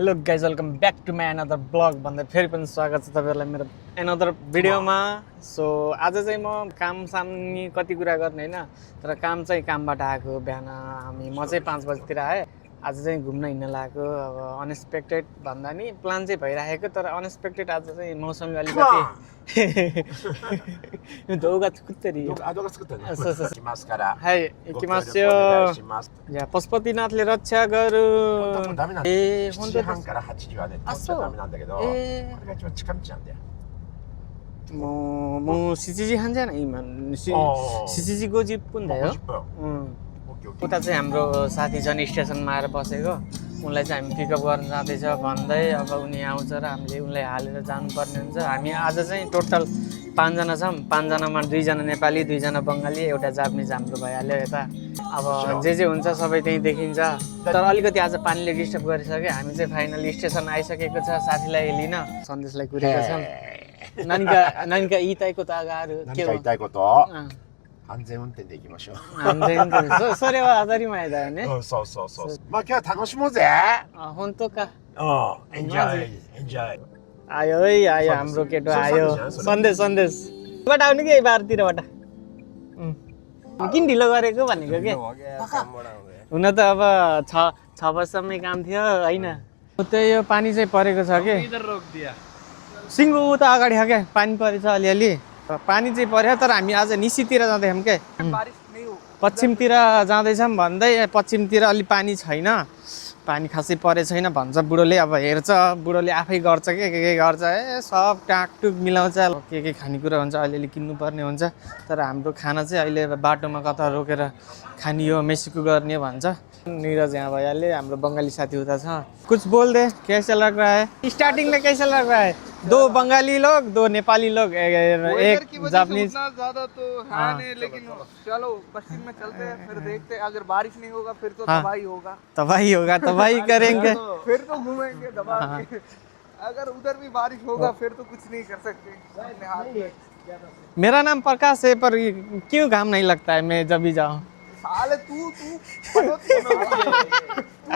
Hello guys welcome back to my another blog भन्दा फेरि पनि स्वागत छ तपाईँहरूलाई मेरो एनदर भिडियोमा। सो आज चाहिँ म काम सामनी कति कुरा गर्ने होइन, तर काम चाहिँ कामबाट आएको। बिहान म चाहिँ 5 बजीतिर आएँ। आज चाहिँ घुम्न हिँड्न लागेको। अब अनएक्सपेक्टेड भन्दा नि प्लान चाहिँ भइराखेको, तर अनएक्सपेक्टेड आज चाहिँ मौसमले अलिकति動画作ってるよ。動画作ってる。そうそうそう。行きますから。はい、行きますよ。じゃあポスポティナーでラッチャガル。ダメなんだ。7時半から8時はね、通っちゃダメなんだけど、これが一番近道なんだよ。もう7時半じゃない今。7時50分だよ。うん。उता चाहिँ हाम्रो साथी जन स्टेसनमा आएर बसेको। उनलाई चाहिँ हामी पिकअप गर्न जाँदैछ भन्दै अब उनी आउँछ र हामीले उनलाई हालेर जानुपर्ने हुन्छ। हामी आज चाहिँ टोटल 5 जना छौँ। 5 जनामा 2 जना नेपाली, 2 जना बङ्गाली, एउटा जापानिज हाम्रो भइहाल्यो यता। अब जे हुन्छ सबै त्यहीँ देखिन्छ। तर अलिकति आज पानीले डिस्टर्ब गरिसक्यो। हामी चाहिँ फाइनली स्टेसन आइसकेको छ साथीलाई लिन। सन्देशलाई कुरेका छौँ। नानीका इताइको त अगाडि के हो? इताइको त 安全運転で行きましょう。安全運転。それは当たり前だよね。そうそうそう。まあ今日は楽しもうぜ。あ、本当か。エンジョイ。आयो है आयो हाम्रो केटो आयो। सन्देश। बाट आउने कि बारतिरबाट। किन ढिलो गरेको भनेको के? हुन त अब 6 बजीसम्मै काम थियो हैन। त्यही यो पानी चाहिँ परेको छ के? इधर रोक दिया। सिंगु त अगाडि छ के? पानी परेछ अलिअलि। पानी चाहिँ पर्यो, तर हामी आज निसीतिर जाँदैछौँ के? पश्चिमतिर जाँदैछौँ भन्दै पश्चिमतिर अलि पानी छैन, पानी खासै परे छैन भन्छ बुढोले। अब हेर्छ बुढोले आफै गर्छ के गर्छ, सब टाकटुक मिलाउँछ। के खानेकुरा हुन्छ अलिअलि किन्नुपर्ने हुन्छ। तर हाम्रो खाना चाहिँ अहिले बाटोमा कता रोकेर खाने हो, मेसिको गर्ने भन्छ। नीरज यहाँ भइहाल्यो, हाम्रो बङ्गाली साथी उता छ। कुछ बोल दे, कैसा लग रहा है? स्टार्टिंग में कैसा लग रहा है? 2 बंगाली लोग, 2 नेपाली लोग, एक जापानीज। ज्यादा तो है नहीं, लेकिन चलो पश्चिम में चलते हैं, फिर देखते हैं। अगर बारिश नहीं होगा फिर तो तबाही होगा। तबाही करेंगे, फिर तो घूमेंगे दबा के। अगर उधर भी बारिश होगा फिर तो कुछ नहीं कर सकते। मेरा नाम प्रकाश है, पर क्यों घाम नहीं लगता है मैं जब भी जाऊँ? साले तू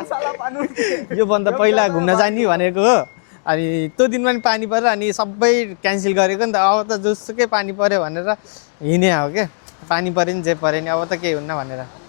साला पानी। यो भन्दा पहिला घुम्न जाने भनेको हो, अनि त्यो दिनमा पनि पानी पर्यो, अनि सबै क्यान्सल गरेको नि त। अब त जोसुकै पानी पर्यो भनेर हिँडे हो क्या। पानी पऱ्यो नि जे पऱ्यो नि, अब त केही हुन्न भनेर।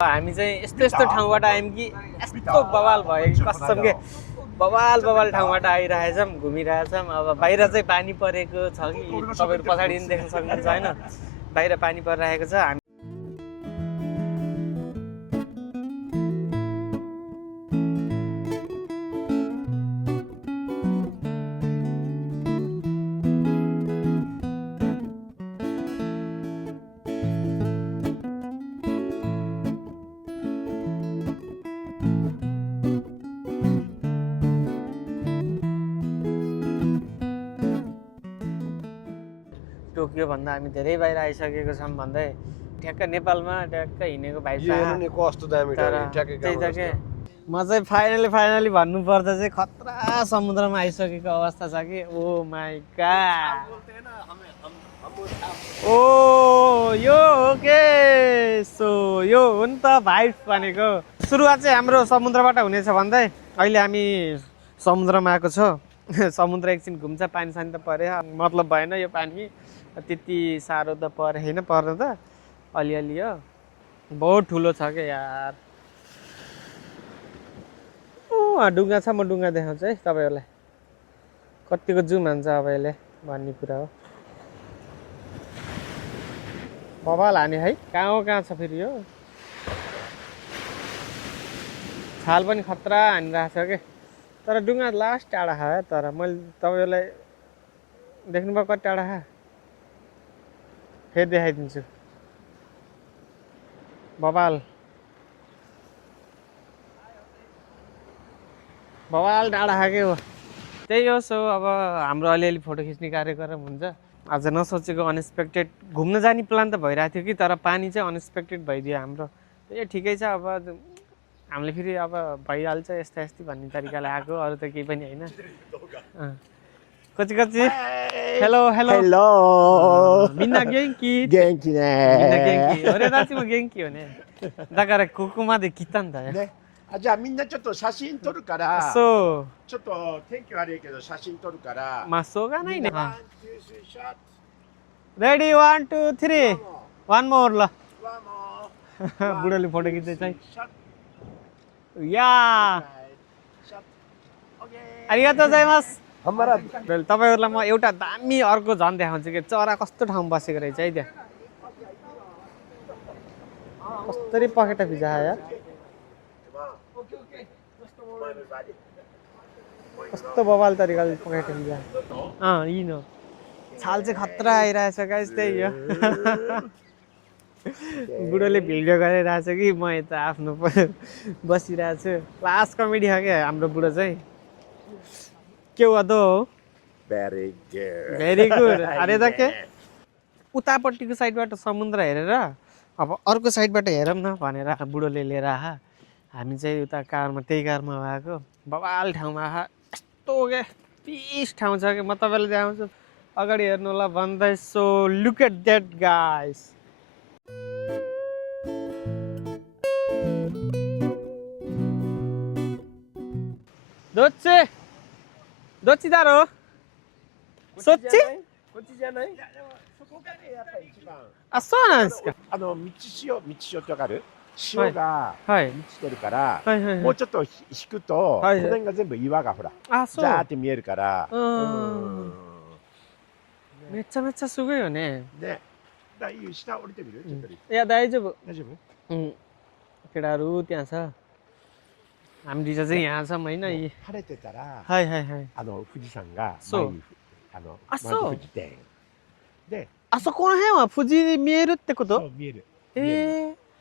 हामी चाहिँ यस्तो ठाउँबाट आयौँ कि यस्तो बवाल भयो कि कसम के बवाल ठाउँबाट आइरहेछौँ, घुमिरहेछौँ। अब बाहिर चाहिँ पानी परेको छ कि तपाईँहरू पछाडि पनि देख्न सक्नुहुन्छ होइन, बाहिर पानी परिरहेको छ। हामी टोकियो भन्दा हामी धेरै बाहिर आइसकेको छौँ भन्दै ठ्याक्क नेपालमा ठ्याक्क हिँडेको भाइ कस्तो दामी म चाहिँ फाइनली भन्नुपर्दा चाहिँ खतरा समुद्रमा आइसकेको अवस्था छ कि। ओ माई गॉड, ओ यो हो के? सो यो हो नि त भाइब भनेको। सुरुवात चाहिँ हाम्रो समुद्रबाट हुनेछ भन्दै अहिले हामी समुद्रमा आएको छौँ। समुद्र एकछिन घुम्छ, पानी सानी त पर्यो, मतलब भएन यो पानी त्यति साह्रो त परे होइन, पर्न त अलिअलि हो। बहुत ठुलो छ क्या यार। ढुङ्गा छ, म ढुङ्गा देखाउँछु है तपाईँहरूलाई। कतिको जुम हान्छ अब यसले भन्ने कुरा हो। बबाल हाने है कहाँ छ फेरि यो छाल पनि खतरा हानिरहेको छ के तर डुङ्गा लास्ट टाढा छ तर मैले तपाईँलाई देख्नुभयो कति टाढा छ फेरि देखाइदिन्छु बबाल डाँडा छ के हो त्यही हो सो अब हाम्रो अलिअलि फोटो खिच्ने कार्यक्रम हुन्छ आज नसोचेको अनएक्सपेक्टेड घुम्न जाने प्लान त भइरहेको थियो कि तर पानी चाहिँ अनएक्सपेक्टेड भइदियो हाम्रो ए ठिकै छ अब हामीले फेरि अब भइहाल्छ यस्ता भन्ने तरिकाले आएको अरू त केही पनि होइन कति हेलो मिन्ना गेंकी 元気ね みんな元気俺たちも元気よねだからここまで来たんだよねあじゃあみんなちょっと写真撮るからそちょっと天気悪いけど写真撮るからうまあしょうがないねワンツースリーショット रेडी 1 2 3 वान मोर ल ワンモ बुढोले फोटो खिच्दैछ है ショット या ショットオッケー आरिगातो गोजाइमास हमारा तपाईहरुलाई म एउटा दामी अर्को झन् देखाउँछु कि चरा कस्तो ठाउँ बसेको रहेछ है त्यहाँ कस्तरी पखेटा भिजायो यार कस्तो बवाल तरिकाले पखेटा भिजायो यिन हो छाल चाहिँ खतरा आइरहेछ गाइस त्यही हो बुढोले भिडियो गरिरहेछ कि म यता आफ्नो बसिरहेको छु क्लास कमेडी हो क्या हाम्रो बुढो चाहिँ के हो दो भेरी गुड अरे त के उतापट्टिको साइडबाट समुद्र हेरेर अब अर्को साइडबाट हेरौँ न भनेर बुढोले लिएर आहा हामी चाहिँ उता कारमा त्यही कारमा आएको बवाल ठाउँमा आहा यस्तो के पिस ठाउँ छ कि म तपाईँलाई देखाउँछु अगाडि हेर्नु होला भन्दै सो लुक एट द्याट गाइसどっちだろうそっちこっちじゃないそこがねやっぱり一番あ、そうなんですか道潮ってわかる潮がはい満ちてるからはいはいはいもうちょっと引くとこはいの辺が全部岩がほらあ、そうザーって見えるからめちゃめちゃすごいよねねだいい下降りてみるちょっといや大丈夫大丈夫केटाहरू त्यहाँ छ हामी दुईटा चाहिँ यहाँ छौँ होइन晴れてたらはいはいはい富士山がそう前にあそう富士店であそこの辺は富士見えるってことそう見える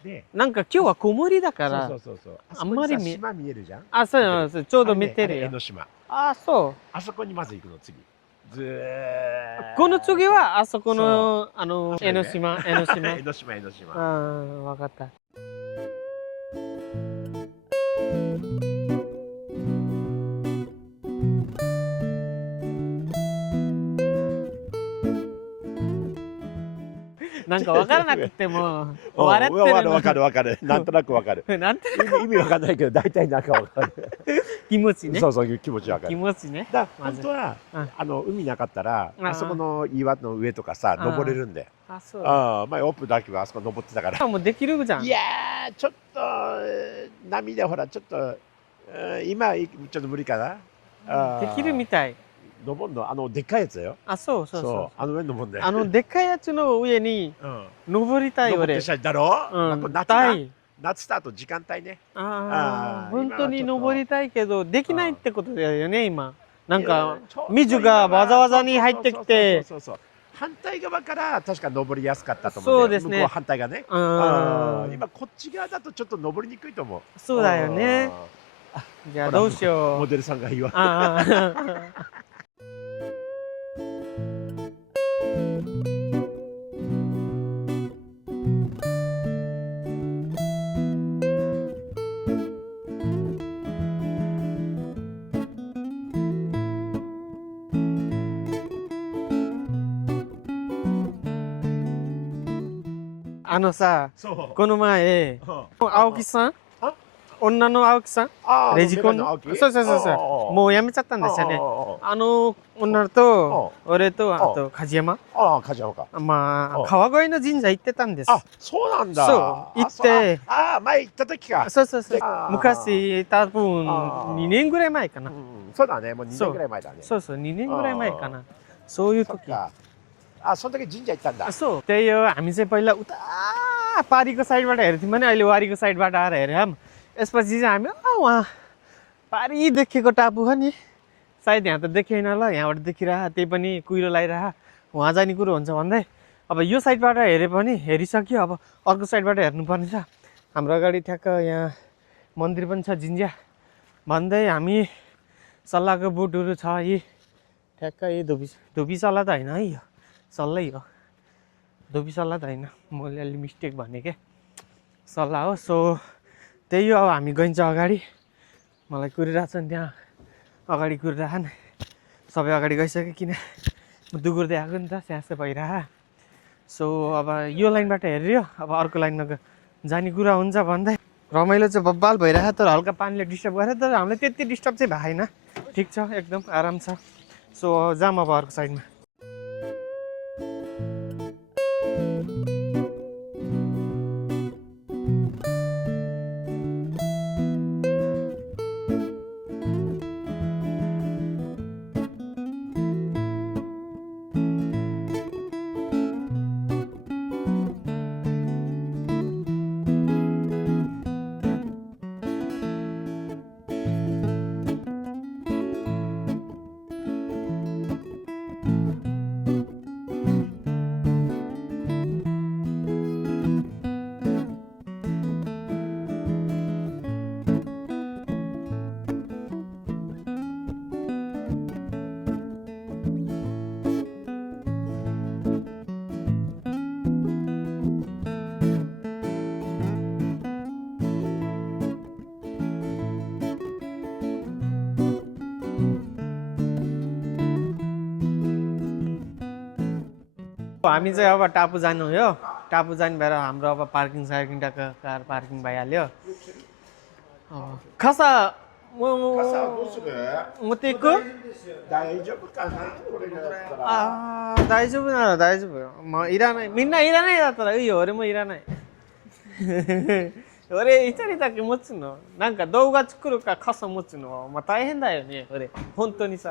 でなんか今日は曇りだからそうあんまり島見えるじゃんあ、そうちょうど見てるよ江ノ島あ、そうあそこにまず行くの次ずーこの次はあそこの江ノ島江ノ島ああ、わかったなんかわからなくても笑ってるのわかるなんとなくわかるなんて意味わかんないけど大体なんかわかる気持ちねそう気持ちわかる気持ちねだ本当は海なかったらあそこの岩の上とかさ登れるんであ、そう前オープンだけはあそこ登ってたからもうできるじゃんいやーちょっと波でほらちょっと今ちょっと無理かなできるみたい登るのでっかいやつだよあ、そうあの上登るんだよでっかいやつの上に登りたい俺だろ夏スタート時間帯ね本当に登りたいけどできないってことだよね今なんか水がわざわざに入ってきて反対側から確か登りやすかったと思そうですね向こう反対がね今こっち側だとちょっと登りにくいと思うそうだよねじゃあどうしようモデルさんが言わさこの前青木さん女の青木さんレジコンのそうもう辞めちゃったんですよね女と俺とあと梶山まあ川越の神社行ってたんですそうなんだそう行って前行った時かそう昔多分2年ぐらい前かなそうだねもう2年ぐらい前だねそう2年ぐらい前かなそういう時 아, 선택에 진짜 있단다. सो त्यही हो हामी चाहिँ पहिला उता पारीको साइडबाट हेर्थ्यौँ भने अहिले वारीको साइडबाट आएर हेऱ्यौँ यसपछि चाहिँ हामी वहाँ पारी देखेको टापु हो नि सायद यहाँ त देखिएन ल यहाँबाट देखिरह त्यही पनि कुहिरो लगाइरह वहाँ जाने कुरो हुन्छ भन्दै अब यो साइडबाट हेरे पनि हेरिसक्यो अब अर्को साइडबाट हेर्नुपर्ने छ हाम्रो अगाडि ठ्याक्क यहाँ मन्दिर पनि छ जिन्ज्या भन्दै हामी सल्लाहको बोटहरू छ यी ठ्याक्क यही धोबी सल्लाह त होइन है यो सल्लै हो धोबी सल्लाह त होइन मैले अलि मिस्टेक भने के सल्लाह हो सो त्यही हो अब हामी गइन्छ अगाडि मलाई कुरिरहेको छ नि त्यहाँ अगाडि कुरिरह नि सबै अगाडि गइसक्यो किन दुगुर्दै आएको नि त स्याहासे भइरह सो अब यो लाइनबाट हेऱ्यो अब अर्को लाइनमा जाने कुरा हुन्छ भन्दै रमाइलो चाहिँ बब्बाल भइरहेको तर हल्का पानीले डिस्टर्ब गरेर तर हामीलाई त्यति डिस्टर्ब चाहिँ भएन ठिक छ एकदम आराम छ सो जाम अब अर्को साइडमा हामी चाहिँ अब टापु जानु हो टापु जाने भएर हाम्रो अब पार्किङ कार पार्किङ भइहाल्यो खसा मुतेको दाइजु म इरानै मिन्ना इरानै तर उयो हो रे म इरानै ఒరే ఇతని తక్కి ముచ్చును నాకు దౌగా చుక్కురుక ఖస ముచ్చును म ताइहेन दायो नि अरे फोन त नि छ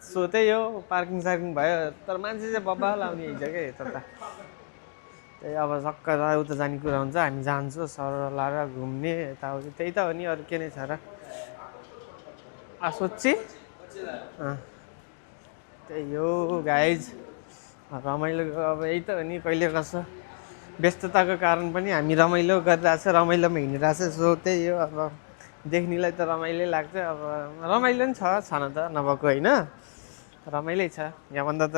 सो त्यही हो पार्किङ सार्किङ भयो तर मान्छे चाहिँ बब्बा लाउने हिजो के यता त्यही अब सक्क उता जाने कुरा हुन्छ हामी जान्छौँ सर लाएर घुम्ने यताउति त्यही त हो नि अरू के नै छ र सोची त्यही हो गाइज रमाइलो अब यही त हो नि कहिले कसो व्यस्तताको कारण पनि हामी रमाइलो गरिरहेछ रमाइलोमा हिँडिरहेछ सो त्यही हो अब देख्नेलाई त रमाइलो लाग्छ अब रमाइलो पनि छ न त नभएको होइन रमाइलै छ यहाँभन्दा त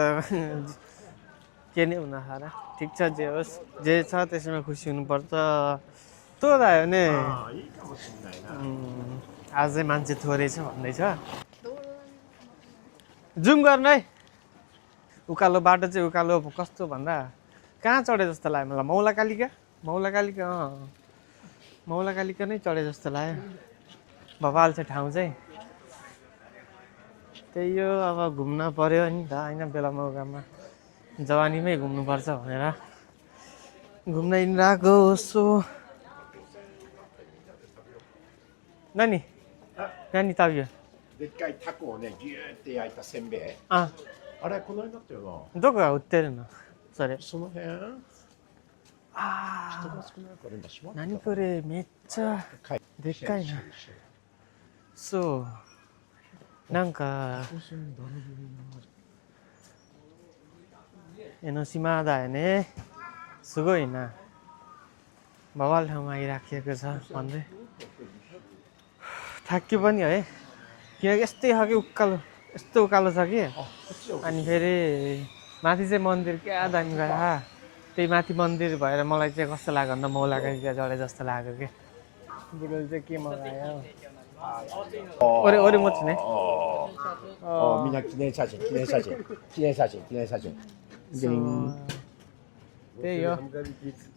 के नै हुन र ठिक छ जे होस् जे छ त्यसमा खुसी हुनुपर्छ तँ आयो नि अझै मान्छे थोरै छ भन्दैछ जुम गर्नु है उकालो बाटो चाहिँ उकालो कस्तो भन्दा कहाँ चढे जस्तो लाग्यो मलाई मौलाकालिका नै चढे जस्तो लाग्यो भवाल छ ठाउँ चाहिँ त्यही हो अब घुम्न पर्यो नि त होइन बेला मौकामा जवानीमै घुम्नुपर्छ भनेर घुम्न हिँडिरहेको सो नानी ताबियो でっかいタコをね、ギューって焼いたせんべい。あれ、この辺だったよな。どこが売ってるのそれ。その辺。あ人が少ないから今閉まってた。何これめっちゃでっかいな。そうなんか江ノ島だよねすごいなबवाल ठाउँमा आइराखिएको छ भन्दै थाक्यो पनि है किनकि यस्तै खालको उकालो यस्तो उकालो छ कि अनि फेरि माथि चाहिँ मन्दिर क्या दामी गरा त्यही माथि मन्दिर भएर मलाई चाहिँ कस्तो लाग्यो भन्दा मौलाकालिका जडे जस्तो लाग्यो कि बुढोले चाहिँ के मगायो ओरे मोच्छु ने みんな記念写真。त्यही हो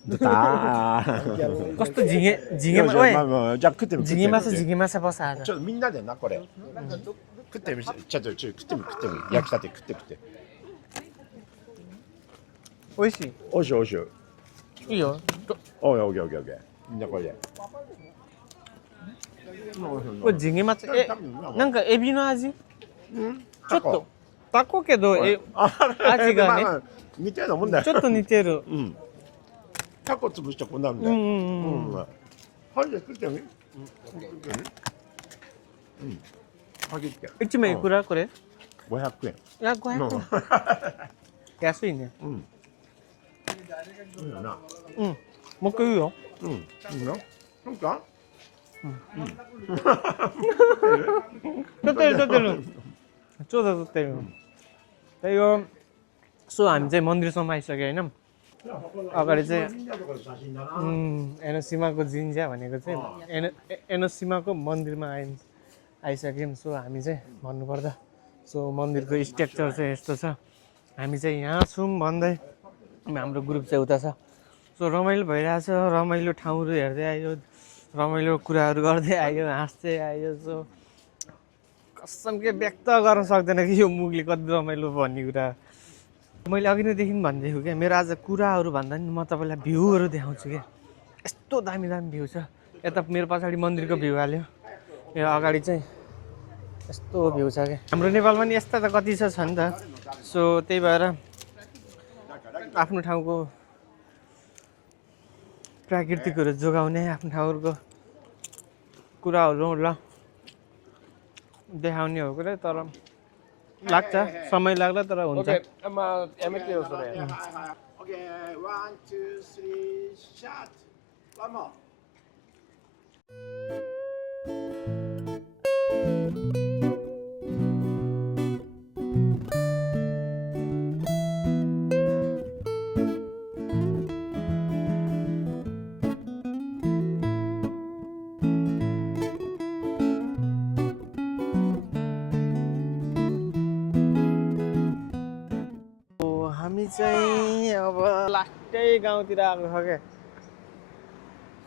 出た कस्तो झिँगे ओए じゃあ食ってみ झिँगे माछा बस आज ちょっとみんなでなこれ食ってみちょっと食ってみ焼きたて食って美味しいおいしいいいよおいオッケーみんなこれでこれझिँगे माछाなんかエビの味ちょっとタコけど味がねまあ似たようなもんだよ。ちょっと似てる。うん。タコ潰したらこんなんだよ。うんうんうん。はい、じゃあ作ってみ。うん。はい、って。1枚いくらこれ？ 500円。いや500円。安いね。うん。いいよな。うん。もう一回言うよ。うん。いいよ。そうか？撮ってる撮ってる。ちょうど撮ってる。त्यही हो सो हामी चाहिँ मन्दिरसम्म आइसक्यो होइन अगाडि चाहिँ एनोसिमाको जिन्ज्या भनेको चाहिँ एनोसिमाको मन्दिरमा आइसक्यौँ सो हामी चाहिँ भन्नुपर्दा सो मन्दिरको स्ट्रक्चर चाहिँ यस्तो छ हामी चाहिँ यहाँ छौँ भन्दै हाम्रो ग्रुप चाहिँ उता छ सो रमाइलो भइरहेछ रमाइलो ठाउँहरू हेर्दै आयो रमाइलो कुराहरू गर्दै आयो हाँस्दै आयो सो कसम के व्यक्त गर्न सक्दैन कि यो मुखले कति रमाइलो भन्ने कुरा मैले अघि नैदेखि भनिदिएको क्या मेरो आज कुराहरू भन्दा नि म तपाईँलाई भ्यूहरू देखाउँछु क्या यस्तो दामी दामी भ्यू छ यता मेरो पछाडि मन्दिरको भ्यू हाल्यो यो अगाडि चाहिँ यस्तो भ्यू छ क्या हाम्रो नेपालमा नि यस्ता त कति छ नि त सो त्यही भएर आफ्नो ठाउँको प्राकृतिकहरू जोगाउने आफ्नो ठाउँको कुराहरू ल देखाउने हो कुरा तर लाग्छ समय लाग्ला तर हुन्छ Okay, Okay, 1, 2, 3, shot. One more. हामी चाहिँ अब लास्टै गाउँतिर आएको छ क्या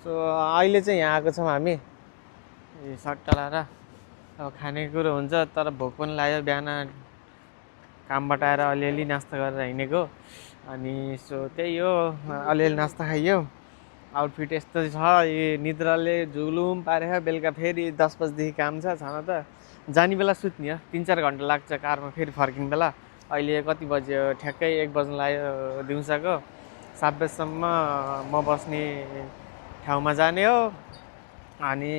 सो अहिले चाहिँ यहाँ आएको छौँ हामी सट्टा लाएर अब खानेकुरो हुन्छ तर भोक पनि लाग्यो बिहान कामबाट आएर अलिअलि नास्ता गरेर हिँडेको अनि सो त्यही हो अलिअलि नास्ता खाइयो आउटफिट यस्तो छ यो निद्राले झुलुम पारेर बेलुका फेरि 10 बजीदेखि काम छ छन त जाने बेला सुत्ने हो 3-4 घन्टा लाग्छ कारमा फेरि फर्किने बेला अहिले कति बज्यो ठ्याक्कै 1 बज्न लाग्यो दिउँसोको 7 बजीसम्म म बस्ने ठाउँमा जाने हो अनि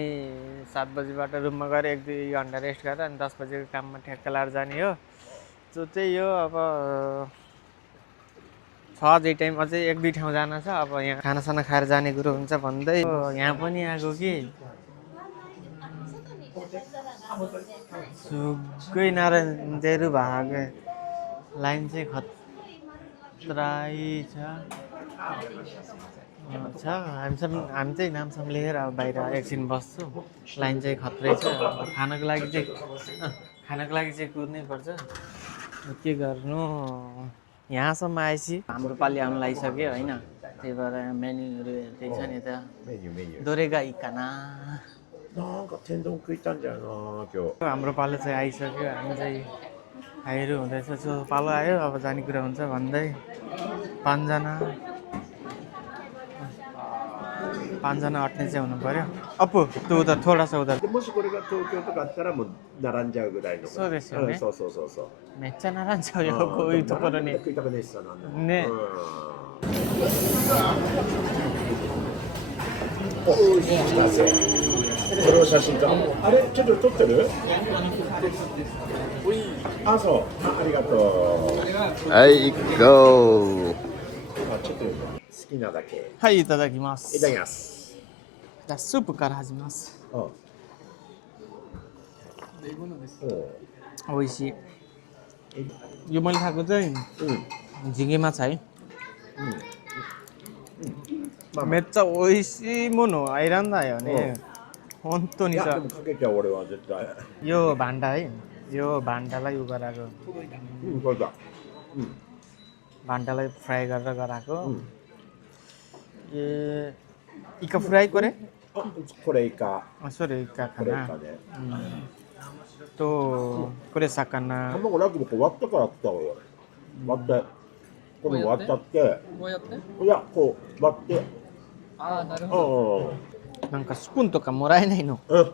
7 बजीबाट रुममा गएर 1-2 घन्टा रेस्ट गरेर अनि 10 बजेको काममा ठ्याक्क लाएर जाने हो सो त्यही हो अब छ अझै टाइम अझै 1-2 ठाउँ जान छ अब यहाँ खानासाना खाएर जाने कुरो हुन्छ भन्दै यहाँ पनि आएको कि सुकै नारायणहरू भएको लाइन चाहिँ खतराई छ हामी चाहिँ नामसाम लेखेर अब बाहिर एकछिन बस्छु लाइन चाहिँ खत्रै छ खानको लागि चाहिँ कुर्नै पर्छ के गर्नु यहाँसम्म आएपछि हाम्रो पालि आउनु लागिसक्यो होइन त्यही भएर मेन्युहरू हेर्दै छ नि त दोरेगा इकाना हाम्रो पालो चाहिँ आइसक्यो हामी चाहिँ खाइहरू हुँदैछ सो पालो आयो अब जाने कुरा हुन्छ भन्दै 5 जना अट्ने चाहिँ हुनु पर्यो अपु त्यो उता थोडा सा उता もしこれが東京とかあったらもう並んじゃうぐらいの。そうですよね。そうそうそうそう。めっちゃ並んじゃうよこういうところに食いたくねえしさなんだ。ねお、来たぜ。これを写真か。あれちょっと撮ってる？あ、そう。ありがとう。はい、ゴー。ちょっと好きなだけ。はいいただきますいただきます。じゃあスープから始めます美味しいयो मैले खाएको चाहिँ झिँगे माछा हैめっちゃ美味しいものを選んだよね本当にさयो भान्डा है यो भान्डालाई उ गराएको भान्डालाई फ्राई गरेर गराएको इका फ्राई करे これイカ。それイカかこれイなカね。とこれ魚卵なくもこう割ったから食った方がいいよ。割って。これ割っちゃって。こうやっていや、こう割って。ああなるほどうん。なんかスプーンとかもらえないのうん。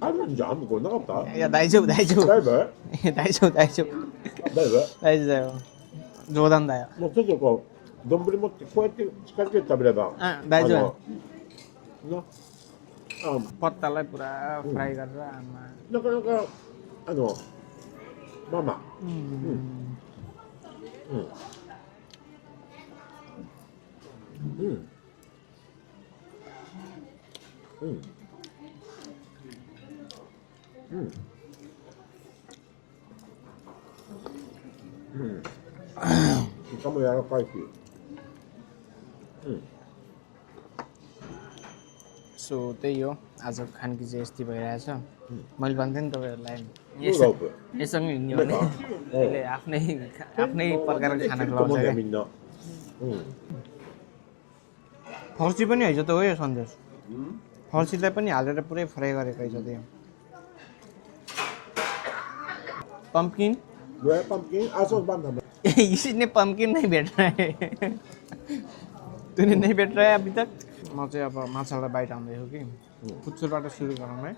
아니 이제 아무 거나 없다. 야 다이죠 다이죠 다이버? 다이죠 다이죠 다이버? 다이죠冗談だよもうちょっとこう丼持ってこうやって近づけて食べれば。大丈夫な。पत्तालाई पुरा फ्राई गरेर आमा なかなかまあまあ。イカも柔らかいし。सो त्यही हो आज खानकी चाहिँ यस्तै भइरहेछ मैले भन्थेँ नि तपाईँहरूलाई यससँग हिँड्यो भने त्यसले आफ्नै प्रकारको खाना खुवाउँछ क्या फर्सी पनि हैछ त हो यो सन्देश फर्सीलाई पनि हालेर पुरै फ्राई गरेको रहेछ त्यो पम्पकिन इसी पम्पकिन नहीं भेट रहा है तूने नहीं भेट रहा है अभी तक म चाहिँ अब माछालाई बाहिर आउँदैछु कि पुच्छरबाट सुरु गरौँ है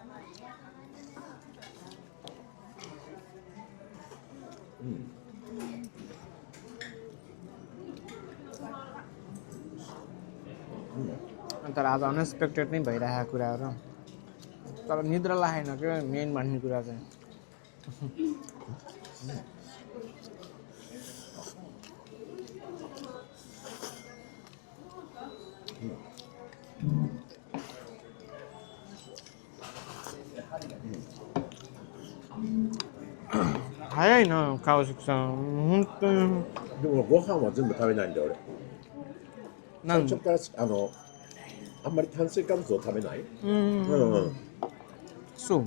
तर आज अनएक्सपेक्टेड नै भइरहेको कुराहरू तर निद्रा लागेन क्या मेन भन्ने कुरा चाहिँ早いな川宿さん本当にでもご飯は全部食べないんだよ俺なん最初からあんまり炭水化物を食べないそう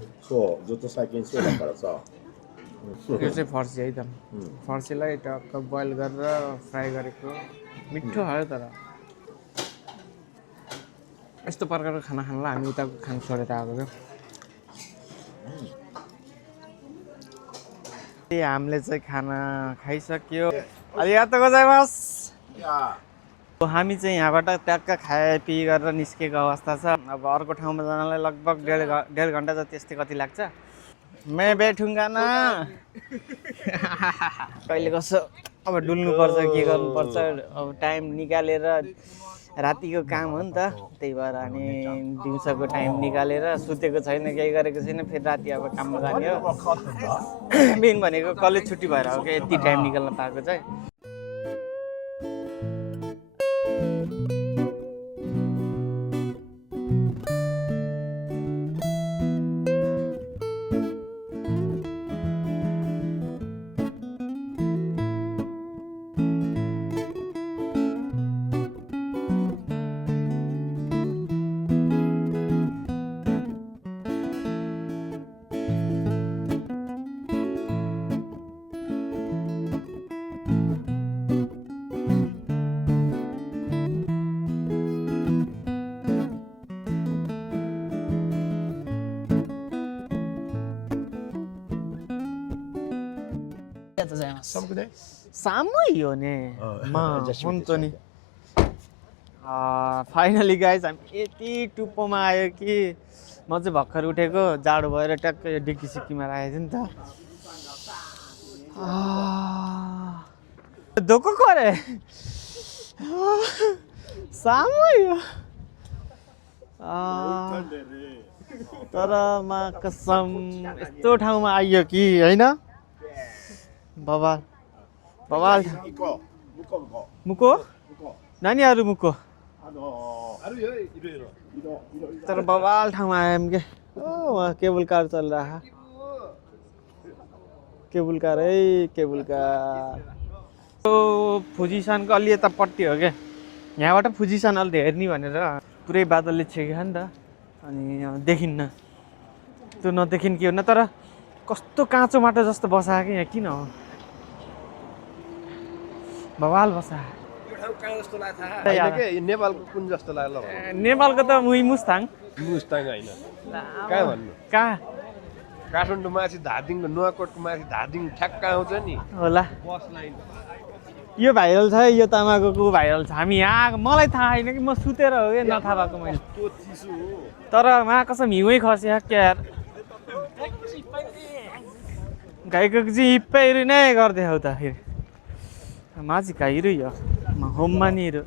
ずっと最近そうだからさ यो चाहिँ फर्सी है त फर्सीलाई टक्क बोइल गरेर फ्राई गरेको मिठो भयो तर यस्तो प्रकारको खाना खानलाई हामी उताको खाना छोडेर आएको क्या हामीले चाहिँ खाना खाइसक्यो आरिगातो गोजाइमास हामी चाहिँ यहाँबाट ट्याक्क खाएपी गरेर निस्केको अवस्था छ अब अर्को ठाउँमा जानलाई लगभग डेढ घन्टा जति यस्तै कति लाग्छ मैं बैठूंगा ना कहिले कसो अब डुल्नुपर्छ के गर्नुपर्छ अब टाइम निकालेर रातिको काम हो नि त त्यही भएर अनि दिउँसोको टाइम निकालेर सुतेको छैन केही गरेको छैन फेरि राति अब काममा जाने हो मेन भनेको कलेज छुट्टी भएर हो क्या यति टाइम निकाल्न पाएको चाहिँ सामै हो नि हुन्छ नि फाइनली गाइज हामी यति टुप्पोमा आयो कि म चाहिँ भर्खर उठेको जाडो भएर ट्याक्क यो डिक्की सिक्कीमा राखेको थिएँ नि त धोको करे सामै हो तर म कसम यस्तो ठाउँमा आइयो कि होइन बबाल बबाल मुको नानीहरू मुको तर बबाल ठाउँमा आयौँ के वहाँ केबल कार चल रहा है केबल कार है केबल कार तो फुजिसानको अलि यतापट्टि हो क्या यहाँबाट फुजिसान अलि हेर्ने भनेर पुरै बादलले छेक्यो नि त अनि देखिन्न त्यो नदेखिन् के हुन्न तर कस्तो काँचो माटो जस्तो बसायो कि यहाँ किन हो बवाल बसा नेपालको कुन जस्तो लाग्यो नेपालको त मुस्ताङ होइन कहाँ भन्नु कहाँ काठमाडौँ माथि धादिङको नुवाकोटको माथि धादिङ ठ्याक्क आउँछ नि होला बस लाइन यो भाइरल छ यो तामाको भाइरल छ हामी यहाँ मलाई थाहा छैन कि म सुतेर हो कि नथाहा भएको मैले तर मा कसम हिउँै खस्यो क्या यार गाईको चाहिँ हिप्पैहरू नै गर्दै हौ त फेरि माझी गाईहरू यो होम्मानीहरू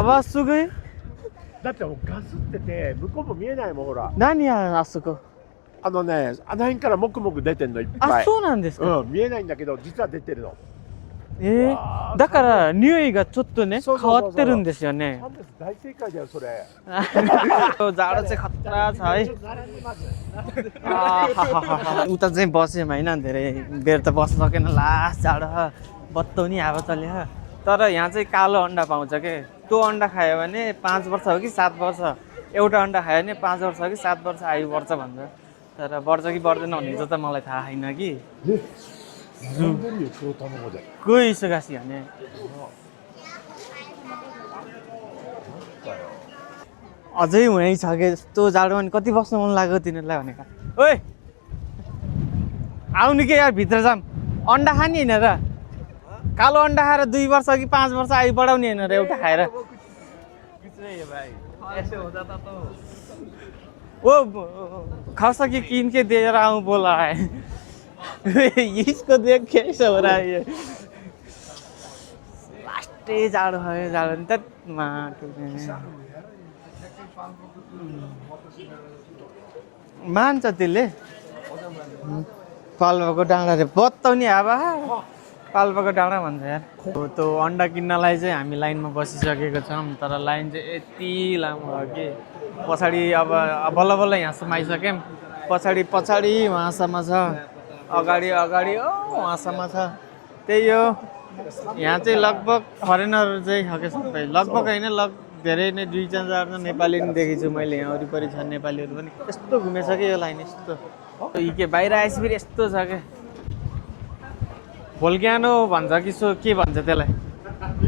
आवाज सुगै だってガスってて向こうも見えないもんほら。何やあそこあのね、あの辺からもくもく出てんのいっぱい。あそうなんですかうん、見えないんだけど実は出てるの。だから匂いがちょっとねそう変わってるんですよねサンデス大正解だよそれ。 जाडो चाहिँ खतरा छ है उता चाहिँ बस्यौँ होइन धेरै बेर त बस्न सकेन लास्ट जाडो बत्तौनी हावा चल्यो तर यहाँ चाहिँ कालो अन्डा पाउँछ के त्यो अन्डा खायो भने 5 वर्ष हो कि 7 वर्ष एउटा अन्डा खायो भने 5 वर्ष हो कि 7 वर्ष आयु बढ्छ भन्छ तर बढ्छ कि बढ्दैन भन्ने चाहिँ त मलाई थाहा छैन कि 並んでるよ黒卵で。 कोही इसोगासी भने अझै वहीँ छ कि यस्तो जाडोमा नि कति बस्नु मन लाग्यो तिनीहरूलाई भनेको ओइ आउनु के यार भित्र जाम अन्डा खाने होइन र कालो अन्डा खाएर 2 वर्ष कि 5 वर्ष आयु बढाउने होइन र एउटा खाएर ओ खास कि किन के दिएर आऊँ बोला है इसको देख कैसे हो रहा है ये लास्टै जाडो है जाडो नि त माटो मान्छ त्यसले पाल्पाको डाँडा रे बत्ताउने हावा पाल्पाको डाँडा भन्छ यार त्यो अन्डा किन्नलाई चाहिँ हामी लाइनमा बसिसकेको छौँ तर लाइन चाहिँ यति लामो हो कि पछाडि अब बल्ल बल्ल यहाँसम्म आइसक्यौँ पछाडि वहाँसम्म छ अगाडि वहाँसम्म छ त्यही हो यहाँ चाहिँ लगभग फरेनरहरू चाहिँ छ क्या सबै लगभग होइन धेरै नै 2-4 नेपाली नि देखेको छु मैले यहाँ वरिपरि छ नेपालीहरू पनि यस्तो घुमेछ कि यो लाइन यस्तो के बाहिर आएपछि फेरि यस्तो छ क्या भोल्क्यानो भन्छ कि के भन्छ त्यसलाई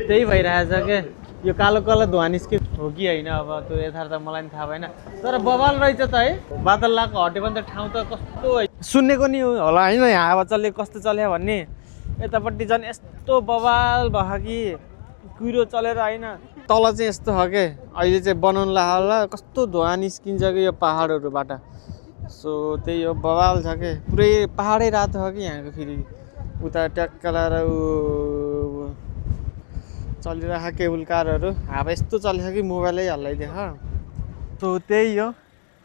त्यही भइरहेछ क्या यो कालो धुवा निस्के हो कि होइन अब त्यो यथार्थ मलाई पनि थाहा भएन तर बवाल रहेछ त है बादल लाएको हट्यो भने त ठाउँ त कस्तो सुन्नेको नि होला होइन यहाँ हावा चल्यो कस्तो चल्यो भन्ने यतापट्टि झन् यस्तो बवाल भयो कि कुहिरो चलेर होइन तल चाहिँ यस्तो छ के अहिले चाहिँ बनाउनु होला कस्तो धुवा निस्किन्छ कि यो पहाडहरूबाट सो त्यही हो बवाल छ के पुरै पहाडै रातो हो कि यहाँको फेरि उता ट्याक्क लाएर चलिरहेको केबल कारहरू हावा यस्तो चलेछ कि मोबाइलै हल्लाइदिएछ सो त्यही हो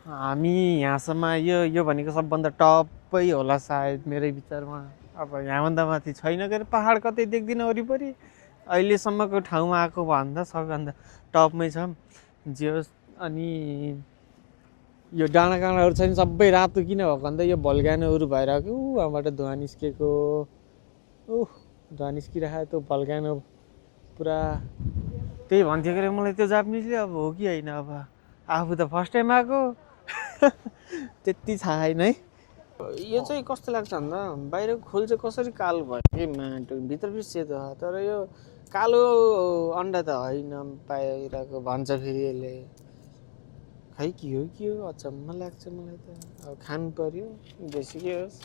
हामी यहाँसम्म यो भनेको सबभन्दा टपै होला सायद मेरै विचारमा अब यहाँभन्दा माथि छैन के पहाड कतै देख्दिनँ वरिपरि अहिलेसम्मको ठाउँमा आएको भन्दा सबभन्दा टपमै छ जे होस् अनि यो डाँडाकाँडाहरू छैन सबै रातो किन भएको भन्दा यो भल्क्यानोहरू भइरहेको उहाँबाट धुवा निस्केको धुवा निस्किरहेको त्यो भल्क्यानो पुरा त्यही भन्थ्यो कि मलाई त्यो जापानिजले अब हो कि होइन अब आफू त फर्स्ट टाइम आएको त्यति थाहा छैन है यो चाहिँ कस्तो लाग्छ भन्दा बाहिरको खोल चाहिँ कसरी कालो भयो कि माटो भित्र सेतो तर यो कालो अन्डा त होइन बाहिरको भन्छ फेरि यसले खै के हो अचम्म लाग्छ मलाई त अब खानु पर्यो बेसी के होस्